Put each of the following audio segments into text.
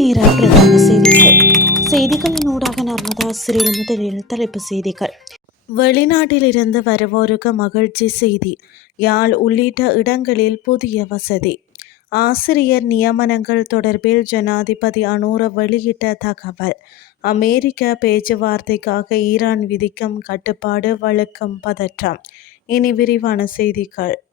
காலை நேர பிரதான செய்திகள். செய்திகளின் ஊடாக நர்மதா சிறில் முதலில் தலைப்பு செய்திகள். வெளிநாட்டிலிருந்து வருவோருக்கு மகிழ்ச்சி செய்தி. யாழ் உள்ளிட்ட இடங்களில் புதிய வசதி. ஆசிரியர் நியமனங்கள் தொடர்பில் ஜனாதிபதி அனூர வெளியிட்ட தகவல். அமெரிக்க பேச்சுவார்த்தைக்காக ஈரான் விதிக்கும் கட்டுப்பாடு வழக்கம் பதற்றம். இனி விரிவான செய்திகள்.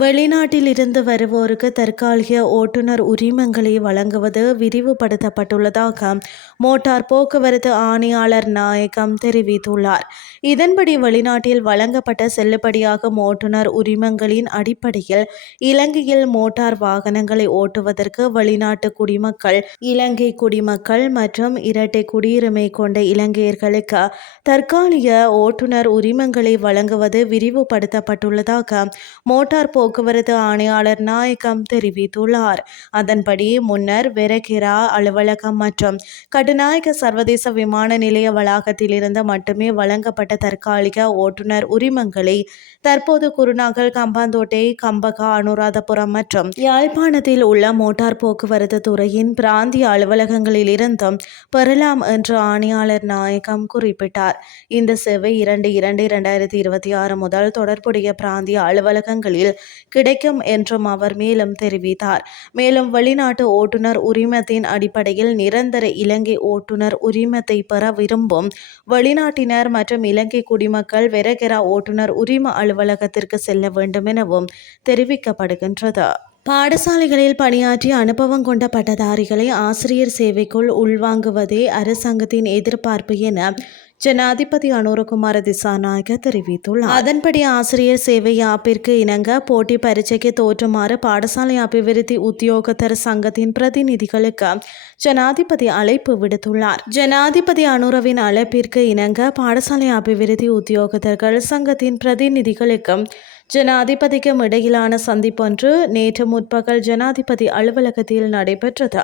வெளிநாட்டில் இருந்து வருவோருக்கு தற்காலிக ஓட்டுநர் உரிமங்களை வழங்குவது விரிவுபடுத்தப்பட்டுள்ளதாக மோட்டார் போக்குவரத்து ஆணையாளர் நாயகம் தெரிவித்துள்ளார். இதன்படி வெளிநாட்டில் வழங்கப்பட்ட செல்லுபடியாகும் ஓட்டுநர் உரிமங்களின் அடிப்படையில் இலங்கையில் மோட்டார் வாகனங்களை ஓட்டுவதற்கு வெளிநாட்டு குடிமக்கள் இலங்கை குடிமக்கள் மற்றும் இரட்டை குடியுரிமை கொண்ட இலங்கையர்களுக்கு தற்காலிக ஓட்டுநர் உரிமங்களை வழங்குவது விரிவுபடுத்தப்பட்டுள்ளதாக மோட்டார் போ போக்குவரத்து ஆணையாளர் நாயகம் தெரிவித்துள்ளார். அதன்படி முன்னர் வெரகிரா அலுவலகம் மற்றும் கட்டுநாயக்க சர்வதேச விமான நிலைய வளாகத்திலிருந்து மட்டுமே வழங்கப்பட்ட தற்காலிக ஓட்டுநர் உரிமங்களை தற்போது குருநாகல் கம்பாந்தோட்டை கம்பகா அனுராதபுரம் மற்றும் யாழ்ப்பாணத்தில் உள்ள மோட்டார் போக்குவரத்து துறையின் பிராந்திய அலுவலகங்களிலிருந்தும் பெறலாம் என்று ஆணையாளர் நாயகம் குறிப்பிட்டார். இந்த சேவை இரண்டு இரண்டு இரண்டாயிரத்தி இருபத்தி ஆறு முதல் தொடர்புடைய பிராந்திய அலுவலகங்களில் கிடைக்கும் என்றும் அவர் மேலும் தெரிவித்தார். மேலும் வெளிநாட்டு ஓட்டுநர் உரிமத்தின் அடிப்படையில் நிரந்தர இலங்கை ஓட்டுநர் உரிமத்தை பெற விரும்பும் வெளிநாட்டினர் மற்றும் இலங்கை குடிமக்கள் வெரகெரா ஓட்டுநர் உரிம அலுவலகத்திற்கு செல்ல வேண்டும் எனவும் தெரிவிக்கப்படுகின்றது. பாடசாலைகளில் பணியாற்றி அனுபவம் கொண்ட பட்டதாரிகளை ஆசிரியர் சேவைக்குள் உள்வாங்குவதே அரசாங்கத்தின் எதிர்பார்ப்பு என ஜனாதிபதி அனுரகுமார திசாநாயக தெரிவித்துள்ளார். அதன்படி ஆசிரியர் சேவை யாப்பிற்கு இணங்க போட்டி பரீட்சைக்கு தோற்றுமாறு பாடசாலை அபிவிருத்தி உத்தியோகத்தர் சங்கத்தின் பிரதிநிதிகளுக்கு ஜனாதிபதி அழைப்பு விடுத்துள்ளார். ஜனாதிபதி அனுரவின் அழைப்பிற்கு இணங்க பாடசாலை அபிவிருத்தி உத்தியோகத்தர்கள் சங்கத்தின் பிரதிநிதிகளுக்கும் ஜனாதிபதிக்கும் இடையிலான சந்திப்பொன்று நேற்று முற்பகல் ஜனாதிபதி அலுவலகத்தில் நடைபெற்றது.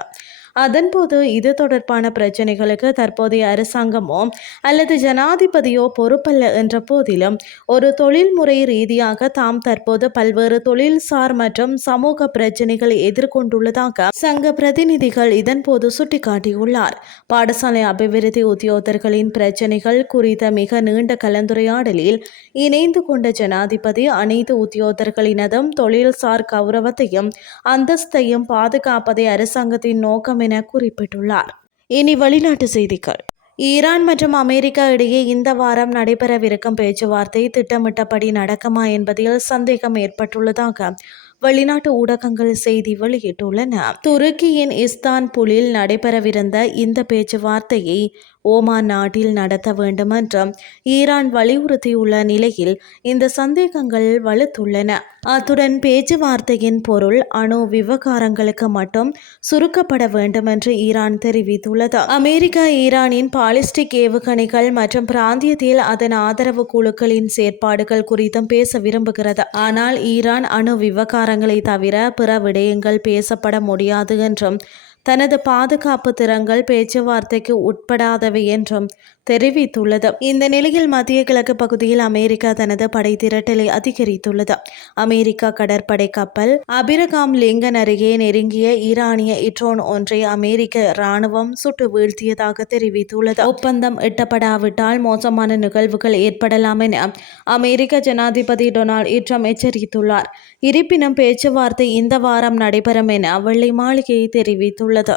அதன்போது இது தொடர்பான பிரச்சனைகளுக்கு தற்போதைய அரசாங்கமோ அல்லது ஜனாதிபதியோ பொறுப்பல்ல என்ற போதிலும் ஒரு தொழில்முறை ரீதியாக தாம் தற்போது பல்வேறு தொழில்சார் மற்றும் சமூக பிரச்சனைகளை எதிர்கொண்டுள்ளதாக சங்க பிரதிநிதிகள் இதன்போது சுட்டிக்காட்டியுள்ளார். பாடசாலை அபிவிருத்தி உத்தியோகர்களின் பிரச்சனைகள் குறித்த மிக நீண்ட கலந்துரையாடலில் இணைந்து கொண்ட ஜனாதிபதி அனைத்து உத்தியோகத்தர்களினதும் தொழில்சார் கௌரவத்தையும் அந்தஸ்தையும் பாதுகாப்பதே அரசாங்கத்தின் நோக்கம் என குறிப்பிட்டுள்ளார். இனி வெளிநாட்டு செய்திகள். ஈரான் மற்றும் அமெரிக்கா இடையே இந்த வாரம் நடைபெறவிருக்கும் பேச்சுவார்த்தை திட்டமிட்டபடி நடக்குமா என்பதில் சந்தேகம் ஏற்பட்டுள்ளதாக வெளிநாட்டு ஊடகங்கள் செய்தி வெளியிட்டுள்ளன. துருக்கியின் இஸ்தான்புலில் நடைபெறவிருந்த இந்த பேச்சுவார்த்தையை ஓமான் நாட்டில் நடத்த வேண்டுமென்றும் ஈரான் வலியுறுத்தியுள்ள நிலையில் இந்த சந்தேகங்கள் வலுத்துள்ளன. அத்துடன் பேச்சுவார்த்தையின் பொருள் அணு விவகாரங்களுக்கு மட்டும் சுருக்கப்பட வேண்டும் என்று ஈரான் தெரிவித்துள்ளது. அமெரிக்கா ஈரானின் பாலிஸ்டிக் ஏவுகணைகள் மற்றும் பிராந்தியத்தில் அதன் ஆதரவு குழுக்களின் செயற்பாடுகள் குறித்தும் பேச விரும்புகிறது. ஆனால் ஈரான் அணு விவகாரங்களை தவிர பிற விடயங்கள் பேசப்பட முடியாது என்றும் தனது பாதுகாப்பு திறங்கள் பேச்சுவார்த்தைக்கு உட்படாதவை என்றும் தெரிவித்துள்ளது. இந்த நிலையில் மத்திய கிழக்கு பகுதியில் அமெரிக்கா தனது படை திரட்டலை அதிகரித்துள்ளது. அமெரிக்கா கடற்படை கப்பல் அபிரகாம் லிங்கன் அருகே நெருங்கிய ஈரானிய இட்ரோன் ஒன்றை அமெரிக்க ராணுவம் சுட்டு வீழ்த்தியதாக தெரிவித்துள்ளது. ஒப்பந்தம் எட்டப்படாவிட்டால் மோசமான நிகழ்வுகள் ஏற்படலாம் என அமெரிக்க ஜனாதிபதி டொனால்ட் ட்ரம்ப் எச்சரித்துள்ளார். இருப்பினும் பேச்சுவார்த்தை இந்த வாரம் நடைபெறும் என வெள்ளை மாளிகை தெரிவித்துள்ளது.